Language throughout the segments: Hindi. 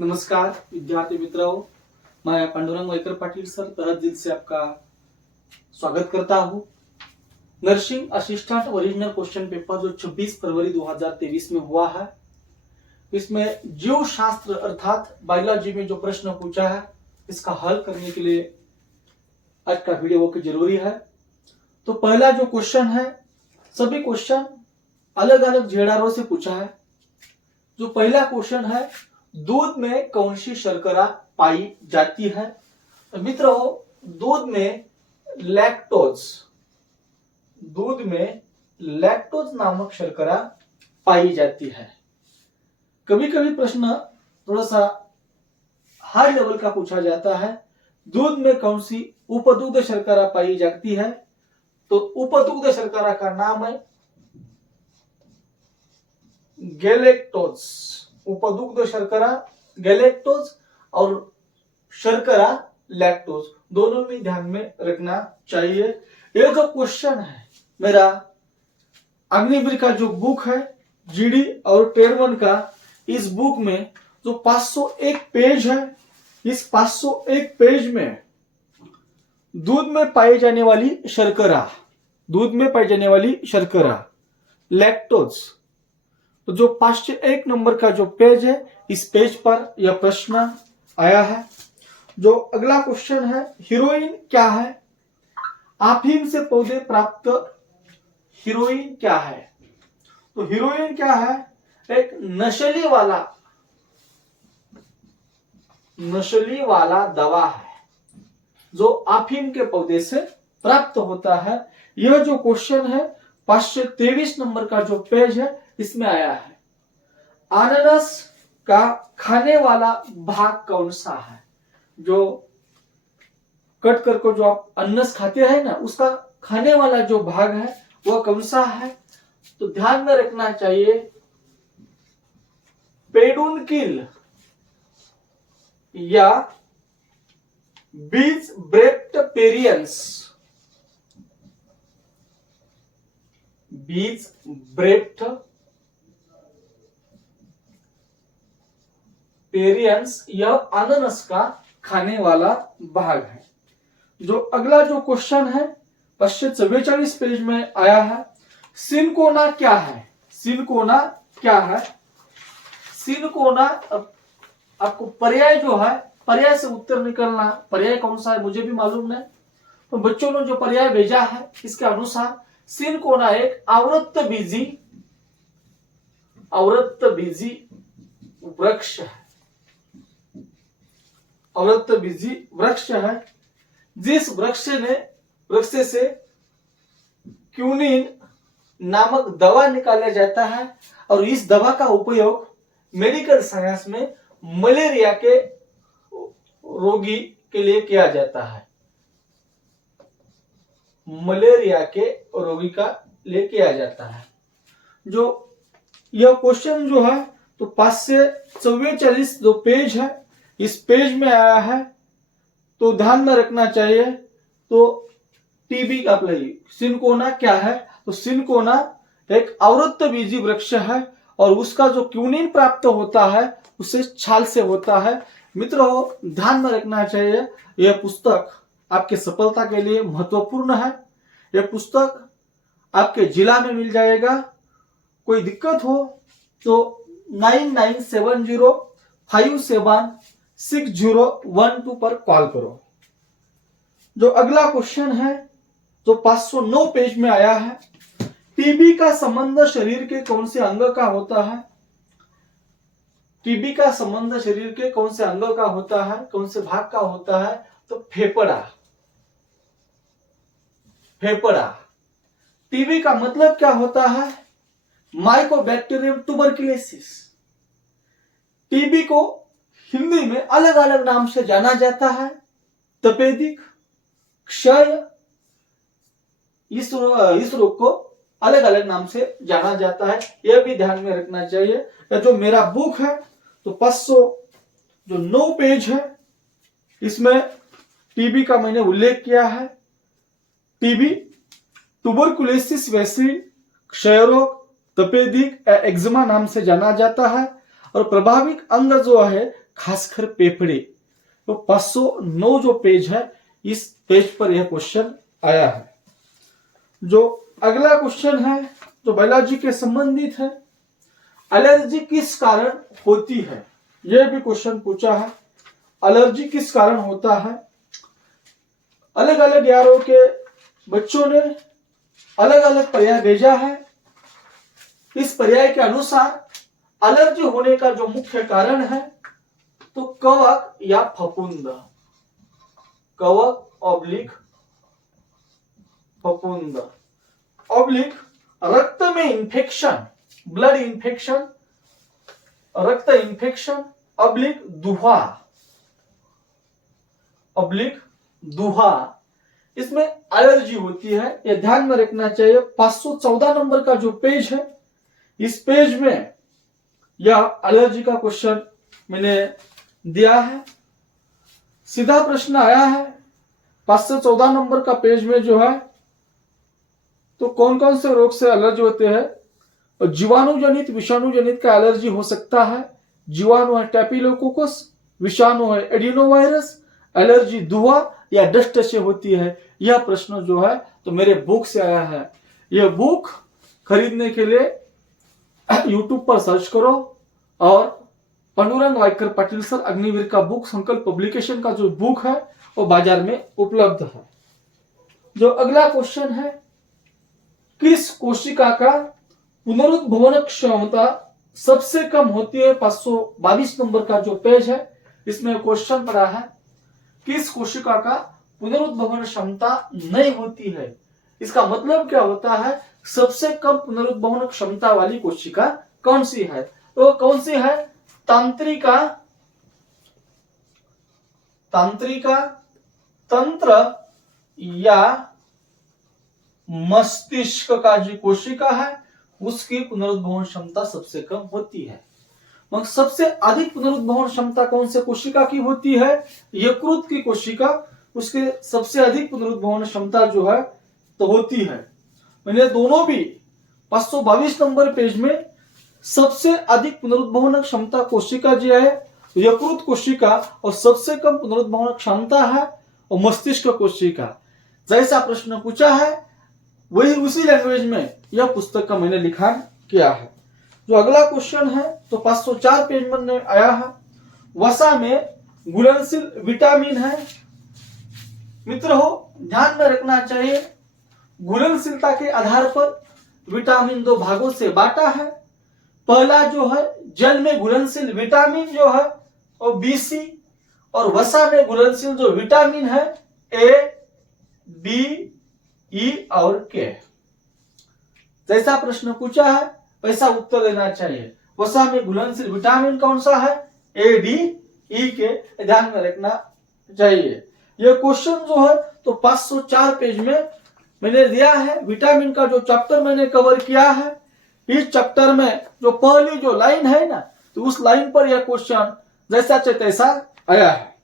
नमस्कार विद्यार्थी मित्रों, मैं पांडुरंग वैकर पाटिल सर तहे दिल से आपका स्वागत करता हूँ। Nursing assistant original question paper जो 26 फरवरी 2023 में हुआ है, इसमें जीव शास्त्र अर्थात बायोलॉजी में जो प्रश्न पूछा है इसका हल करने के लिए आज का वीडियो की जरूरी है। तो पहला जो क्वेश्चन है, सभी क्वेश्चन अलग अलग जेडारों से पूछा है। जो पहला क्वेश्चन है, दूध में कौन सी शर्करा पाई जाती है? तो मित्रों, दूध में लैक्टोज नामक शर्करा पाई जाती है। कभी कभी प्रश्न थोड़ा सा हाई लेवल का पूछा जाता है, दूध में कौन सी उपदुग्ध शर्करा पाई जाती है? तो उपदुग्ध शर्करा का नाम है गैलेक्टोज। उपदुग्ध शर्करा गैलेक्टोज और शर्करा लैक्टोज, दोनों में ध्यान में रखना चाहिए। ये जो क्वेश्चन है मेरा अग्निवीर का जो बुक है जीडी और टेरवन का, इस बुक में जो 501 पेज है, इस 501 पेज में दूध में पाई जाने वाली शर्करा लैक्टोज, तो जो 501 नंबर का जो पेज है, इस पेज पर यह प्रश्न आया है। जो अगला क्वेश्चन है, हीरोइन क्या है? अफीम से पौधे प्राप्त हीरोइन क्या है? तो हीरोइन क्या है? एक नशेली वाला दवा है जो अफीम के पौधे से प्राप्त होता है। यह जो क्वेश्चन है 523 नंबर का जो पेज है, इसमें आया है। अनानास का खाने वाला भाग कौन सा है? जो कट कर को जो आप अनानास खाते हैं ना, उसका खाने वाला जो भाग है वह कौन सा है? तो ध्यान में रखना चाहिए, पेडुनकिल या बीज ब्रेप्टपेरियंस यह अनानास का खाने वाला भाग है। जो अगला जो क्वेश्चन है 544 पेज में आया है, सिनकोना क्या है? सिनकोना आपको पर्याय जो है, पर्याय से उत्तर निकलना। पर्याय कौन सा है मुझे भी मालूम नहीं, तो बच्चों ने जो पर्याय भेजा है इसके अनुसार सिनकोना एक आवृत्तबीजी वृक्ष है, जिस वृक्ष से क्यूनिन नामक दवा निकाला जाता है, और इस दवा का उपयोग मेडिकल साइंस में मलेरिया के रोगी के लिए किया जाता है। जो यह क्वेश्चन जो है तो 544 जो पेज है, इस पेज में आया है, तो ध्यान में रखना चाहिए। तो टीबी का सिनकोना क्या है? तो सिनकोना एक आवृत्तबीजी वृक्ष है, और उसका जो क्यूनिन प्राप्त होता है उसे छाल से होता है। मित्रों, ध्यान में रखना चाहिए, यह पुस्तक आपके सफलता के लिए महत्वपूर्ण है। यह पुस्तक आपके जिला में मिल जाएगा। कोई दिक्कत हो तो 9970576012 पर कॉल करो। जो अगला क्वेश्चन है जो 509 पेज में आया है, टीबी का संबंध शरीर के कौन से अंग का होता है? टीबी का संबंध शरीर के कौन से अंग का होता है, कौन से भाग का होता है? तो फेफड़ा। टीबी का मतलब क्या होता है? Mycobacterium tuberculosis. टीबी को हिंदी में अलग अलग नाम से जाना जाता है, तपेदिक, क्षय, इस रोग को अलग अलग नाम से जाना जाता है। यह भी ध्यान में रखना चाहिए। जो मेरा बुक है तो 509 पेज है, इसमें टीबी का मैंने उल्लेख किया है। टीबी ट्यूबरकुलोसिस वैक्सीन, क्षय रोग, तपेदिक, एक्जिमा नाम से जाना जाता है, और प्रभावित अंग जो है खासकर पेपड़े। तो 509 जो पेज है, इस पेज पर यह क्वेश्चन आया है। जो अगला क्वेश्चन है जो बायोलॉजी के संबंधित है, एलर्जी किस कारण होती है, यह भी क्वेश्चन पूछा है। एलर्जी किस कारण होता है? अलग अलग यारों के बच्चों ने अलग अलग पर्याय भेजा है। इस पर्याय के अनुसार एलर्जी होने का जो मुख्य कारण है तो कवक या फफूंद, कवक ऑब्लिक फफूंद ऑब्लिक रक्त में इंफेक्शन, ब्लड इंफेक्शन, रक्त इंफेक्शन ऑब्लिक दुहा, ऑब्लिक दुहा, इसमें एलर्जी होती है। यह ध्यान में रखना चाहिए। 514 नंबर का जो पेज है, इस पेज में यह एलर्जी का क्वेश्चन मैंने दिया है। सीधा प्रश्न आया है 514 नंबर का पेज में जो है, तो कौन कौन से रोग से एलर्जी होते हैं? जीवाणु जनित, विषाणु जनित का एलर्जी हो सकता है। जीवाणु है स्टेफिलोकोकस, विषाणु है एडिनोवायरस, एलर्जी धुआं या डस्ट से होती है। यह प्रश्न जो है तो मेरे बुक से आया है। यह बुक खरीदने के लिए यूट्यूब पर सर्च करो और पांडुरंग वायकर पाटिल सर अग्निवीर का बुक संकल्प पब्लिकेशन का जो बुक है वो बाजार में उपलब्ध है। जो अगला क्वेश्चन है, किस कोशिका का पुनरुद्भवन क्षमता सबसे कम होती है? 522 नंबर का जो पेज है, इसमें क्वेश्चन पड़ा है किस कोशिका का पुनरुद्भवन क्षमता नहीं होती है। इसका मतलब क्या होता है? सबसे कम पुनरुद्भवन क्षमता वाली कोशिका कौन सी है? तो कौन सी है? तंत्रिका, तंत्रिका, तंत्र या मस्तिष्क का जो कोशिका है उसकी पुनरुद्भवन क्षमता सबसे कम होती है। मगर सबसे अधिक पुनरुद्भवन क्षमता कौन से कोशिका की होती है? यकृत की कोशिका, उसके सबसे अधिक पुनरुद्भवन क्षमता जो है तो होती है। मैंने दोनों भी 522 नंबर पेज में सबसे अधिक पुनरुद्भवन क्षमता कोशिका जो है यकृत कोशिका और सबसे कम पुनरुद्भवन क्षमता है और मस्तिष्क कोशिका। जैसा प्रश्न पूछा है वही उसी लैंग्वेज में यह पुस्तक का मैंने लिखान किया है। जो अगला क्वेश्चन है तो 504 पेज में आया है। वसा में घुलनशील विटामिन है। मित्र हो, ध्यान में रखना चाहिए घुलनशीलता के आधार पर विटामिन दो भागों से बांटा है। पहला जो है जल में घुलनशील विटामिन जो है वो BC, और वसा में घुलनशील जो विटामिन है A, B, E और K। जैसा प्रश्न पूछा है वैसा उत्तर देना चाहिए। वसा में घुलनशील विटामिन कौन सा है? A, D, E, K, ध्यान में रखना चाहिए। यह क्वेश्चन जो है तो 504 पेज में मैंने दिया है। विटामिन का जो चैप्टर मैंने कवर किया है, इस चैप्टर में जो पहली जो लाइन है ना, तो उस लाइन पर यह क्वेश्चन जैसा चाहे तैसा आया है।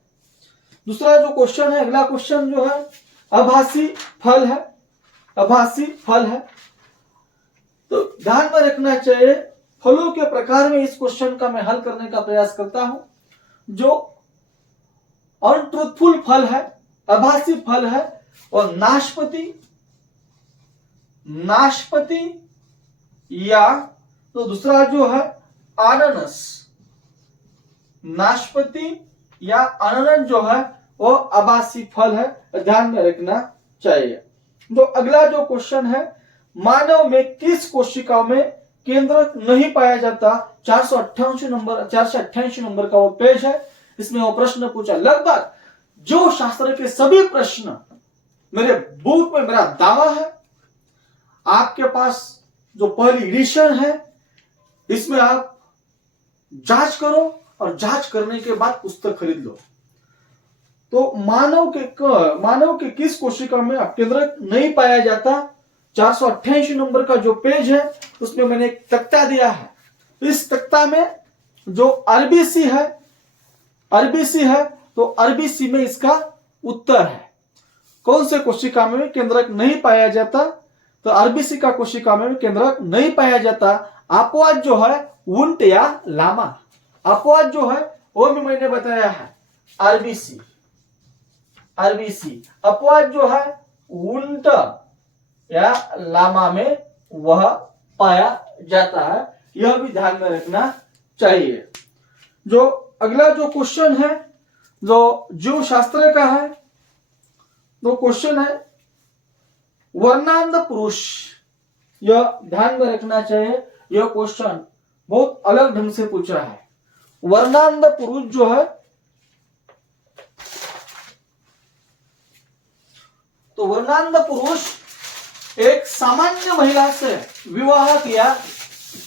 दूसरा जो क्वेश्चन है, अगला क्वेश्चन जो है आभासी फल है, आभासी फल है। तो ध्यान में रखना चाहिए फलों के प्रकार में इस क्वेश्चन का मैं हल करने का प्रयास करता हूं। जो अनट्रूथफुल फल है, आभासी फल है, और नाशपाती, नाशपाती या तो दूसरा जो है अनानास, नाशपाती या अनानास जो है वो आभासी फल है, ध्यान में रखना चाहिए। तो अगला जो क्वेश्चन है, मानव में किस कोशिका में केंद्रक नहीं पाया जाता? 488 नंबर का वो पेज है। इसमें वो प्रश्न पूछा। लगभग जो शास्त्र के सभी प्रश्न मेरे बुक में, मेरा दावा है, आपके पास जो पहली एडिशन है इसमें आप जांच करो और जांच करने के बाद पुस्तक खरीद लो। तो मानव के किस कोशिका में केंद्रक नहीं पाया जाता? 488 नंबर का जो पेज है उसमें मैंने एक तख्ता दिया है। इस तख्ता में जो आरबीसी है तो आरबीसी में इसका उत्तर है। कौन से कोशिका में केंद्रक नहीं पाया जाता? तो आरबीसी का कोशिका में केंद्रक नहीं पाया जाता। अपवाद जो है ऊंट या लामा, अपवाद जो है वो भी मैंने बताया है आरबीसी। आरबीसी अपवाद जो है उल्ट या लामा में वह पाया जाता है, यह भी ध्यान में रखना चाहिए। जो अगला जो क्वेश्चन है जो जीव शास्त्र का है, तो क्वेश्चन है वर्णांध पुरुष, यह ध्यान में रखना चाहिए। यह क्वेश्चन बहुत अलग ढंग से पूछा है। वर्णांध पुरुष जो है, तो वर्णांध पुरुष एक सामान्य महिला से विवाह किया।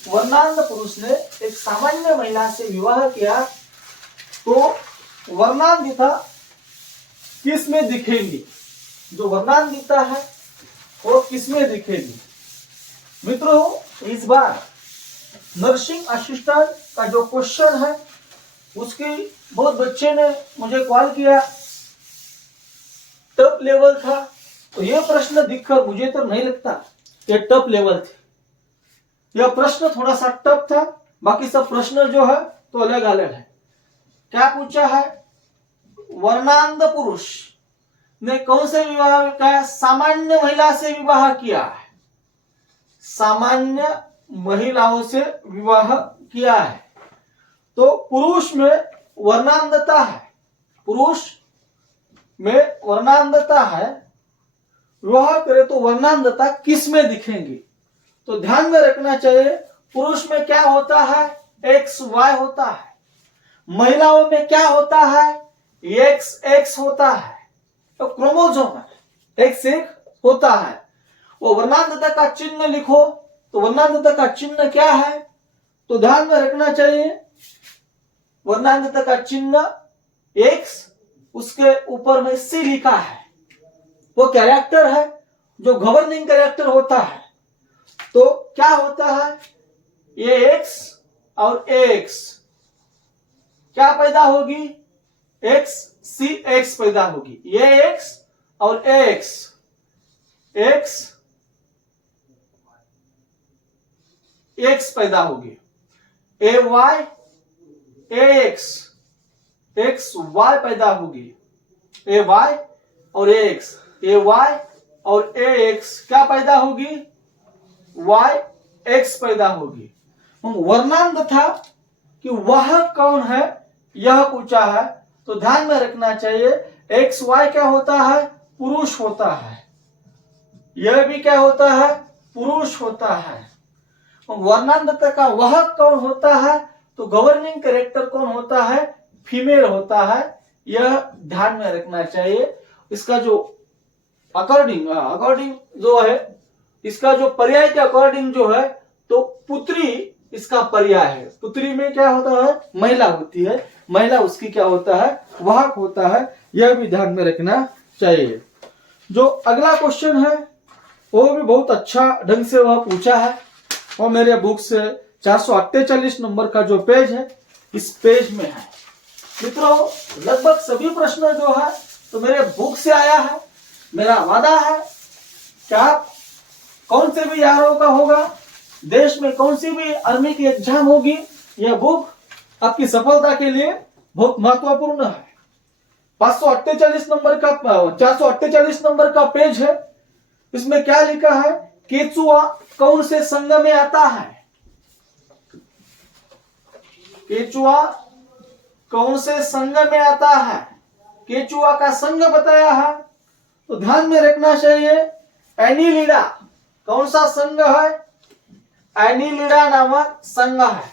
वर्णांध पुरुष ने एक सामान्य महिला से विवाह किया तो वर्णांधिता किस में दिखेगी? जो वर्णांधिता है वो किस में दिखेगी? मित्रों, इस बार नर्सिंग असिस्टेंट का जो क्वेश्चन है उसकी बहुत बच्चे ने मुझे कॉल किया, टफ लेवल था। तो यह प्रश्न दिखकर मुझे तो नहीं लगता ये टफ लेवल थे। यह प्रश्न थोड़ा सा टफ था, बाकी सब प्रश्न जो है तो अलग अलग है। क्या पूछा है? वर्णांध पुरुष ने कौन से विवाह किया? सामान्य महिला से विवाह किया है। सामान्य महिलाओं से विवाह किया है तो पुरुष में वर्णांधता है। पुरुष में वर्णांधता है, विवाह करे तो वर्णांधता किस में दिखेंगी? तो ध्यान में रखना चाहिए, पुरुष में क्या होता है? एक्स वाई होता है। महिलाओं में क्या होता है? एक्स एक्स होता है। तो क्रोमोसोम है, एक्स एक होता है। वो वर्णांधता का चिन्ह लिखो, तो वर्णांधता का चिन्ह क्या है? तो ध्यान में रखना चाहिए, वर्णांधता का चिन्ह एक्स, उसके ऊपर में सी लिखा है। वो कैरेक्टर है जो गवर्निंग कैरेक्टर होता है। तो क्या होता है? ये एक्स और एक्स क्या पैदा होगी? एक्स सी एक्स पैदा होगी। ये एक्स और एक्स, एक्स एक्स पैदा होगी। ए वाई एक्स, एक्स वाई पैदा होगी। ए वाई और एक्स, ए वाई और ए एक्स क्या पैदा होगी? वाई एक्स पैदा होगी। वर्णांध था कि वह कौन है यह पूछा है, तो ध्यान में रखना चाहिए एक्स वाई क्या होता है? पुरुष होता है। यह भी क्या होता है? पुरुष होता है। वर्णांधता का वह कौन होता है? तो गवर्निंग कैरेक्टर कौन होता है? फीमेल होता है। यह ध्यान में रखना चाहिए। इसका जो अकॉर्डिंग जो है, इसका जो पर्याय के अकॉर्डिंग जो है, तो पुत्री इसका पर्याय है। पुत्री में क्या होता है? महिला होती है। महिला उसकी क्या होता है? वाहक होता है। यह भी ध्यान में रखना चाहिए। जो अगला क्वेश्चन है वो भी बहुत अच्छा ढंग से वह पूछा है, और मेरे बुक से 448 नंबर का जो पेज है इस पेज में है। मित्रों, लगभग सभी प्रश्न जो है तो मेरे बुक से आया है। मेरा वादा है क्या कौन से भी यारों का होगा, देश में कौन सी भी आर्मी की एग्जाम होगी, यह बुक आपकी सफलता के लिए बहुत महत्वपूर्ण है। 548 नंबर का 448 नंबर का पेज है। इसमें क्या लिखा है? केचुआ कौन से संघ में आता है? केचुआ कौन से संघ में आता है? केचुआ का संघ बताया है, तो ध्यान में रखना चाहिए एनिलिडा कौन सा संघ है? एनिलिडा नामक संघ है।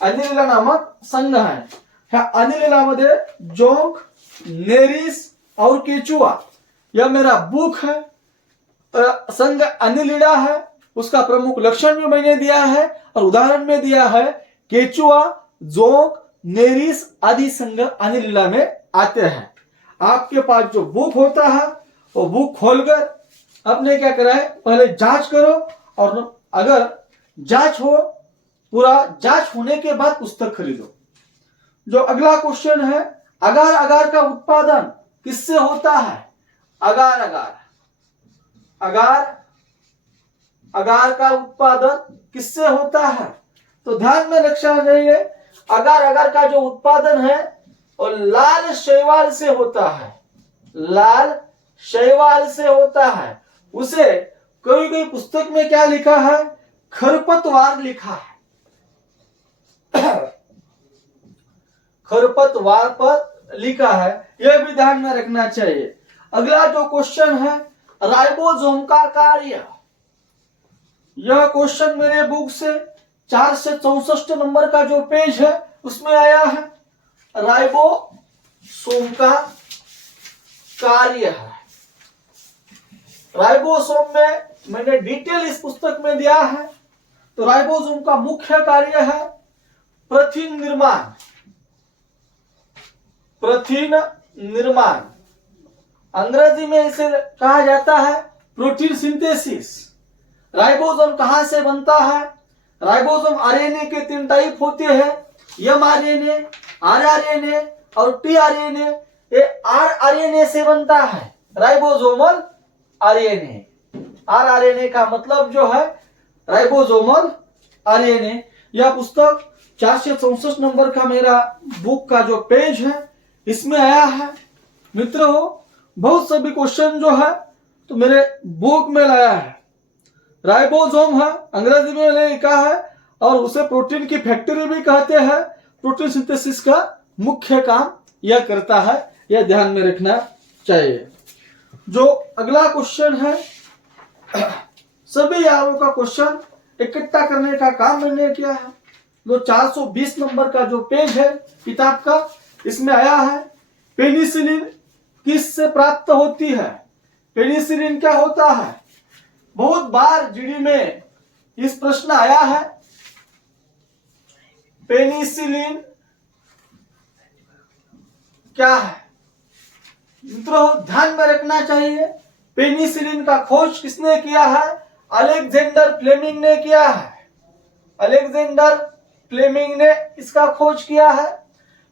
एनिलिडा नामक संघ है। ह्या एनिलिडामध्ये जोंक, नेरिस और केचुआ, यह मेरा बुक है। संघ एनिलिडा है, उसका प्रमुख लक्षण भी मैंने दिया है और उदाहरण में दिया है। केचुआ, जोंक, नेरिस आदि संघ एनिलिडा में आते हैं। आपके पास जो बुक होता है वो बुक खोलकर आपने क्या करा है, पहले जांच करो, और अगर जांच हो, पूरा जांच होने के बाद पुस्तक खरीदो। जो अगला क्वेश्चन है, अगार अगार का उत्पादन किससे होता है? अगार अगार, अगार अगार का उत्पादन किससे होता है? तो ध्यान में रखना चाहिए अगर अगर का जो उत्पादन है वो लाल शैवाल से होता है, लाल शैवाल से होता है। उसे कोई कोई पुस्तक में क्या लिखा है, खरपतवार लिखा है। खरपतवार पर लिखा है, यह भी ध्यान में रखना चाहिए। अगला जो क्वेश्चन है, राइबोसोम का कार्य। यह क्वेश्चन मेरे बुक से 464 नंबर का जो पेज है उसमें आया है। राइबोसोम का कार्य है। राइबोसोम में मैंने डिटेल इस पुस्तक में दिया है। तो राइबोसोम का मुख्य कार्य है प्रथिन निर्माण, प्रथिन निर्माण। अंग्रेजी में इसे कहा जाता है प्रोटीन सिंथेसिस। राइबोसोम कहां से बनता है? राइबोसोम आरएनए के 3 टाइप होते हैं, एमआरएनए, आरआरएनए और टीआरएनए। ये आरआरएनए से बनता है, राइबोसोमल आरएनए। आरआरएनए का मतलब जो है राइबोसोमल आरएनए। यह पुस्तक 464 नंबर का मेरा बुक का जो पेज है इसमें आया है। मित्रों, बहुत सभी क्वेश्चन जो है तो मेरे बुक में लाया है। राइबोसोम है, अंग्रेजी में लिखा है, और उसे प्रोटीन की फैक्ट्री भी कहते हैं। प्रोटीन सिंथेसिस का मुख्य काम यह करता है, यह ध्यान में रखना चाहिए। जो अगला क्वेश्चन है, सभी यारों का क्वेश्चन इकट्ठा करने का काम मैंने किया है। जो 420 नंबर का जो पेज है किताब का, इसमें आया है पेनिसिलिन किससे प्राप्त होती है? पेनिसिलिन क्या होता है? बहुत बार जीडी में इस प्रश्न आया है। पेनिसिलिन क्या है? मित्रों, ध्यान में रखना चाहिए। पेनिसिलिन का खोज किसने किया है? अलेक्जेंडर फ्लेमिंग ने किया है। अलेक्जेंडर फ्लेमिंग ने इसका खोज किया है।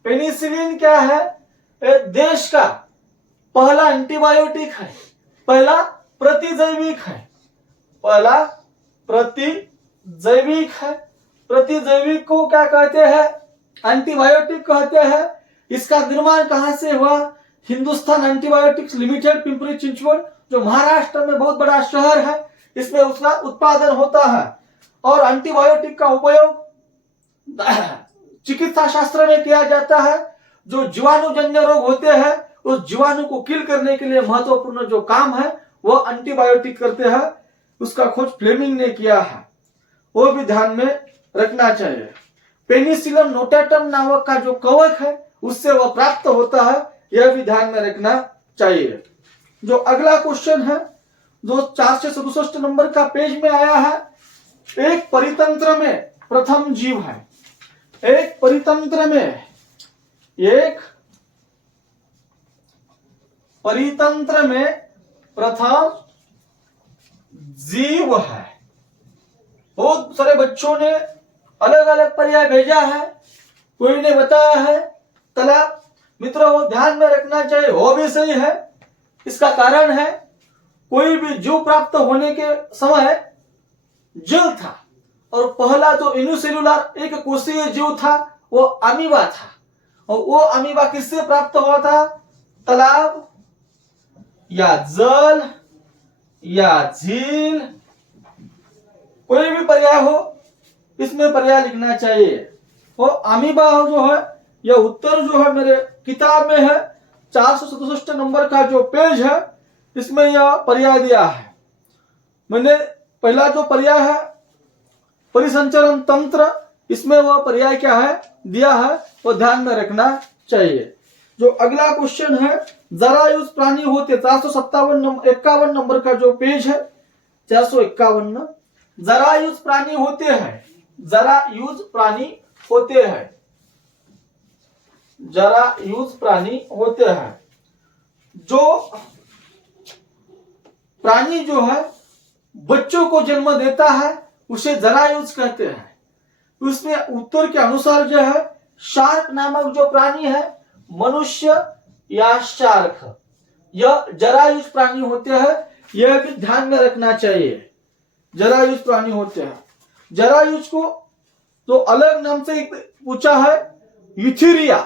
पेनिसिलिन क्या है? देश का पहला एंटीबायोटिक है, पहला प्रतिजैविक है, पहला प्रतिजैविक है। प्रतिजैविक को क्या कहते हैं? एंटीबायोटिक कहते हैं। इसका निर्माण कहां से हुआ? हिंदुस्तान एंटीबायोटिक्स लिमिटेड, पिंपरी चिंचवड, जो महाराष्ट्र में बहुत बड़ा शहर है, इसमें उसका उत्पादन होता है। और एंटीबायोटिक का उपयोग चिकित्सा शास्त्र में किया जाता है। जो जीवाणुजन्य रोग होते हैं उस जीवाणु को किल करने के लिए महत्वपूर्ण जो काम है वो एंटीबायोटिक करते हैं। उसका खोज फ्लेमिंग ने किया है, वो भी ध्यान में रखना चाहिए। पेनिसिलियम नोटाटम नामक का जो कवक है उससे वह प्राप्त होता है, यह भी ध्यान में रखना चाहिए। जो अगला क्वेश्चन है, जो 467 नंबर का पेज में आया है, एक परितंत्र में प्रथम जीव है। एक परितंत्र में, एक परितंत्र में प्रथम जीव है। बहुत सारे बच्चों ने अलग अलग पर्याय भेजा है, कोई ने बताया है तालाब। मित्रों, ध्यान में रखना चाहिए, वो भी सही है। इसका कारण है कोई भी जीव प्राप्त होने के समय जल था, और पहला जो यूनिसेल्युलर एक कोशीय जीव था वो अमीबा था। और वो अमीबा किससे प्राप्त हुआ था? तालाब या जल या झील, कोई भी पर्याय हो इसमें पर्याय लिखना चाहिए। वो अमीबा जो है, यह उत्तर जो है मेरे किताब में है। 467 नंबर का जो पेज है इसमें यह पर्याय दिया है। मैंने पहला जो पर्याय है परिसंचरण तंत्र, इसमें वह पर्याय क्या है दिया है, वो ध्यान में रखना चाहिए। जो अगला क्वेश्चन है, जरायुज प्राणी होते, 451 नंबर का जो पेज है 451, जरायुज प्राणी होते हैं। जरायुज प्राणी होते हैं, जरायुज प्राणी होते हैं। जो प्राणी जो है बच्चों को जन्म देता है उसे जरायुज कहते हैं। उसमें उत्तर के अनुसार जो है शार्क नामक जो प्राणी है, मनुष्य या शार्क, यह जरायुज प्राणी होते हैं, यह भी ध्यान में रखना चाहिए। जरायुज प्राणी होते हैं। जरायुज को तो अलग नाम से पूछा है यूथेरिया।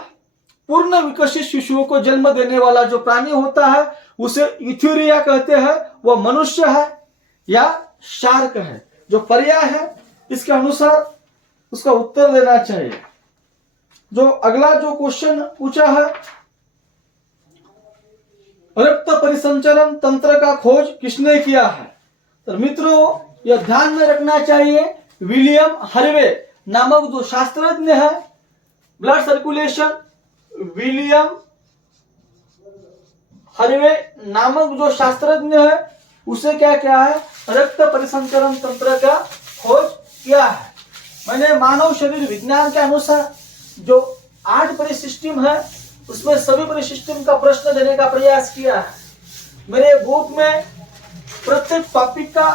पूर्ण विकसित शिशुओं को जन्म देने वाला जो प्राणी होता है उसे यूथेरिया कहते हैं। वह मनुष्य है या शार्क है, जो पर्याय है इसके अनुसार उसका उत्तर देना चाहिए। जो अगला जो क्वेश्चन पूछा है, रक्त परिसंचरण तंत्र का खोज किसने किया है? तो मित्रों यह ध्यान में रखना चाहिए, विलियम हार्वे नामक जो शास्त्रज्ञ है, ब्लड सर्कुलेशन, विलियम हार्वे नामक जो शास्त्रज्ञ है उसे क्या किया है? रक्त परिसंचरण तंत्र का खोज किया है। मैंने मानव शरीर विज्ञान के अनुसार जो 8 परिसिस्टम है उसमें सभी परिसिस्टम का प्रश्न देने का प्रयास किया है। मेरे बुक में प्रत्येक टॉपिक का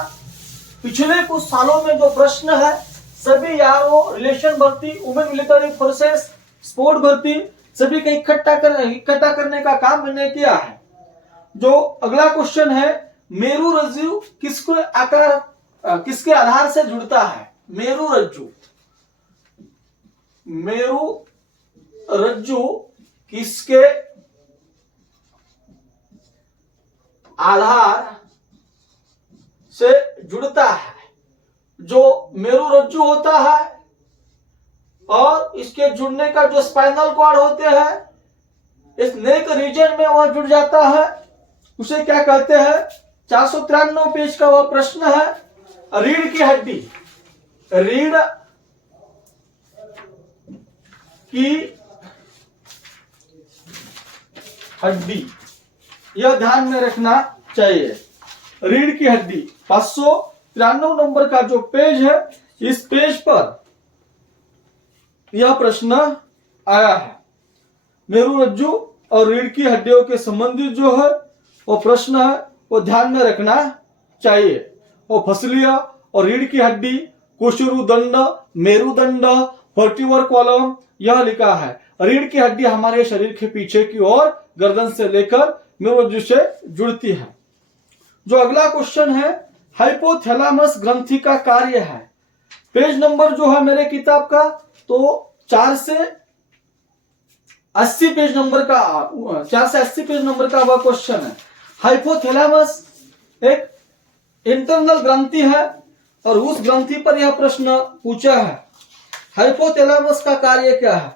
पिछले कुछ सालों में जो प्रश्न है सभी यारो रिलेशन भर्ती, वुमेन मिलिट्री फोर्सेस, स्पोर्ट भर्ती सभी का इकट्ठा करने का काम मैंने किया है। जो अगला क्वेश्चन है, मेरु रज्जु किसके आधार से जुड़ता है? मेरु रज्जु किसके आधार से जुड़ता है? जो मेरु रज्जु होता है और इसके जुड़ने का जो स्पाइनल कॉर्ड होते हैं, इस नेक रीजन में वह जुड़ जाता है, उसे क्या कहते हैं? 493 पेज का वह प्रश्न है, रीढ़ की हड्डी। रीढ़ की हड्डी, यह ध्यान में रखना चाहिए। रीढ़ की हड्डी 593 नंबर का जो पेज है, इस पेज पर यह प्रश्न आया है। मेरुरज्जु और रीढ़ की हड्डियों के संबंधित जो है वो प्रश्न है, वो ध्यान में रखना चाहिए। वो फसलिया और रीढ़ की हड्डी, कुशरुदंड, मेरुदंड, वर्टिवर कॉलम, यह लिखा है। रीढ़ की हड्डी हमारे शरीर के पीछे की ओर गर्दन से लेकर मेरुरज्जु से जुड़ती है। जो अगला क्वेश्चन है, हाइपोथैलेमस ग्रंथि का कार्य है। पेज नंबर जो है मेरे किताब का तो 4 से 80 पेज नंबर का, 4 से 80 पेज नंबर का वह क्वेश्चन है। हाइपोथैलेमस एक इंटरनल ग्रंथि है और उस ग्रंथि पर यह प्रश्न पूछा है, हाइपोथैलेमस का कार्य क्या है?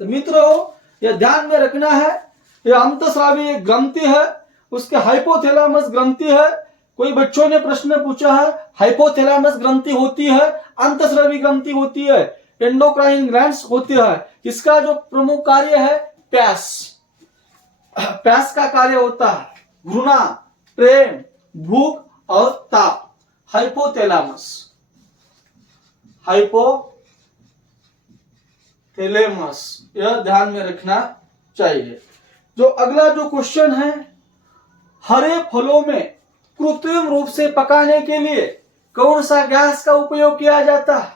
तो मित्रों यह ध्यान में रखना है, यह अंतःस्रावी एक ग्रंथि है, उसके हाइपोथैलेमस ग्रंथि है। कोई बच्चों ने प्रश्न पूछा है, हाइपोथैलेमस ग्रंथि होती है, अंतःस्रावी ग्रंथि होती है, एंडोक्राइन ग्लैंड्स होती है। इसका जो प्रमुख कार्य है प्यास, प्यास का कार्य होता है, घृणा, प्रेम, भूख और ताप। हाइपोथैलेमस, यह ध्यान में रखना चाहिए। जो अगला जो क्वेश्चन है, हरे फलों में कृत्रिम रूप से पकाने के लिए कौन सा गैस का उपयोग किया जाता है?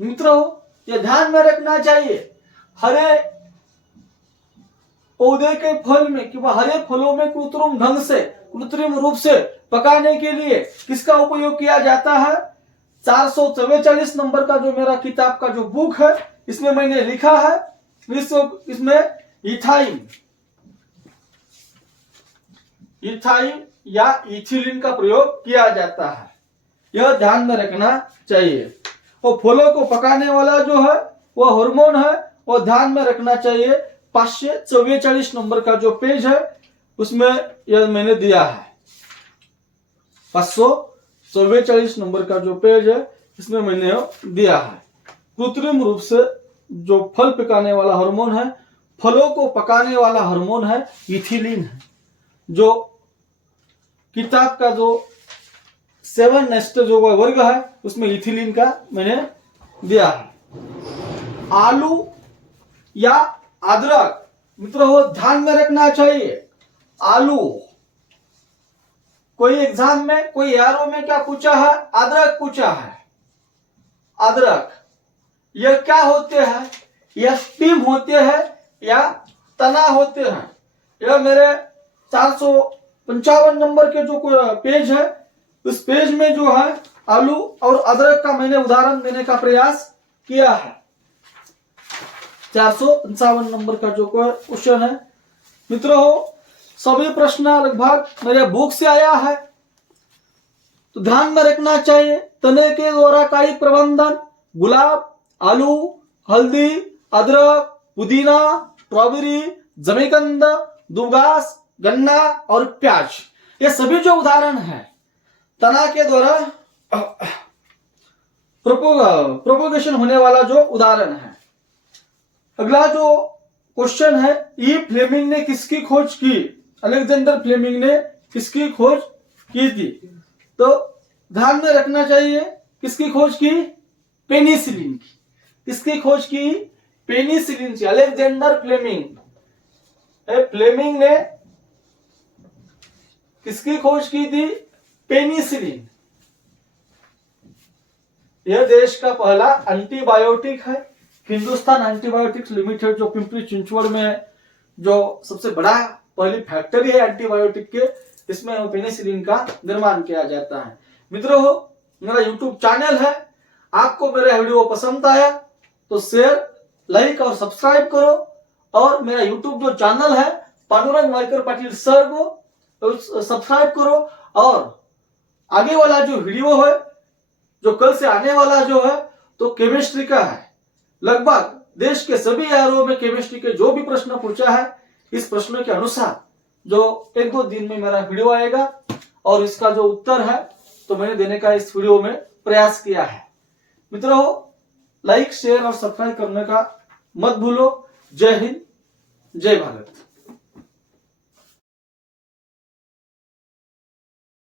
मित्रों यह ध्यान में रखना चाहिए, हरे पौधे के फल में कि हरे फलों में कृत्रिम ढंग से, कृत्रिम रूप से पकाने के लिए किसका उपयोग किया जाता है? 444 नंबर का जो मेरा किताब का जो बुक है इसमें मैंने लिखा है, इसमें इथाइन या इथिलीन का प्रयोग किया जाता है। यह ध्यान में रखना चाहिए। और फलों को पकाने वाला जो है वह हार्मोन है, वो ध्यान में रखना चाहिए। 544 नंबर का जो पेज है उसमें यह मैंने दिया है। 544 नंबर का जो पेज है इसमें मैंने दिया है। कृत्रिम रूप से जो फल पकाने वाला हार्मोन है, फलों को पकाने वाला हार्मोन है इथिलीन है। जो किताब का जो 7 नेक्स्ट जो वर्ग है उसमें इथिलीन का मैंने दिया है। आलू या अदरक, मित्रों ध्यान में रखना चाहिए। आलू, कोई एग्जाम में, कोई यारों में क्या पूछा है? अदरक पूछा है। अदरक यह क्या होते हैं? यह स्टीम होते हैं या तना होते हैं? यह मेरे 455 नंबर के जो पेज है उस पेज में जो है आलू और अदरक का मैंने उदाहरण देने का प्रयास किया है। 455 नंबर का जो क्वेश्चन है मित्रों, सभी प्रश्न लगभग मेरे बुक से आया है, तो ध्यान में रखना चाहिए। तने के द्वारा कायिक प्रबंधन, गुलाब, आलू, हल्दी, अदरक, पुदीना, स्ट्रॉबेरी, जमीकंद, दुबघास, गन्ना और प्याज, ये सभी जो उदाहरण है तना के द्वारा प्रोपोगेशन होने वाला जो उदाहरण है। अगला जो क्वेश्चन है, ई फ्लेमिंग ने किसकी खोज की? अलेक्जेंडर फ्लेमिंग ने किसकी खोज की थी? तो ध्यान में रखना चाहिए, किसकी खोज की? पेनिसिलिन की। किसकी खोज की? पेनिसिलिन की। अलेक्जेंडर फ्लेमिंग, फ्लेमिंग ने किसकी खोज की थी? पेनिसिलिन। यह देश का पहला एंटीबायोटिक है। हिंदुस्तान एंटीबायोटिक्स लिमिटेड जो पिंपरी चिंचवड़ में जो सबसे बड़ा पहली फैक्ट्री है एंटीबायोटिक के, इसमें पेनिसिलिन का निर्माण किया जाता है। मित्रों, मेरा यूट्यूब चैनल है, आपको मेरा वीडियो पसंद आया तो शेयर, लाइक और सब्सक्राइब करो। और मेरा यूट्यूब जो चैनल है पांडुरंग वायकर पाटिल सर को सब्सक्राइब करो। और आगे वाला जो वीडियो है जो कल से आने वाला जो है तो केमिस्ट्री का है। लगभग देश के सभी आरओ में केमिस्ट्री के जो भी प्रश्न पूछा है, इस प्रश्नों के अनुसार जो 1-2 दिन में मेरा वीडियो आएगा और इसका जो उत्तर है तो मैंने देने का इस वीडियो में प्रयास किया है। मित्रों, लाइक, शेयर और सब्सक्राइब करने का मत भूलो। जय हिंद, जय भारत।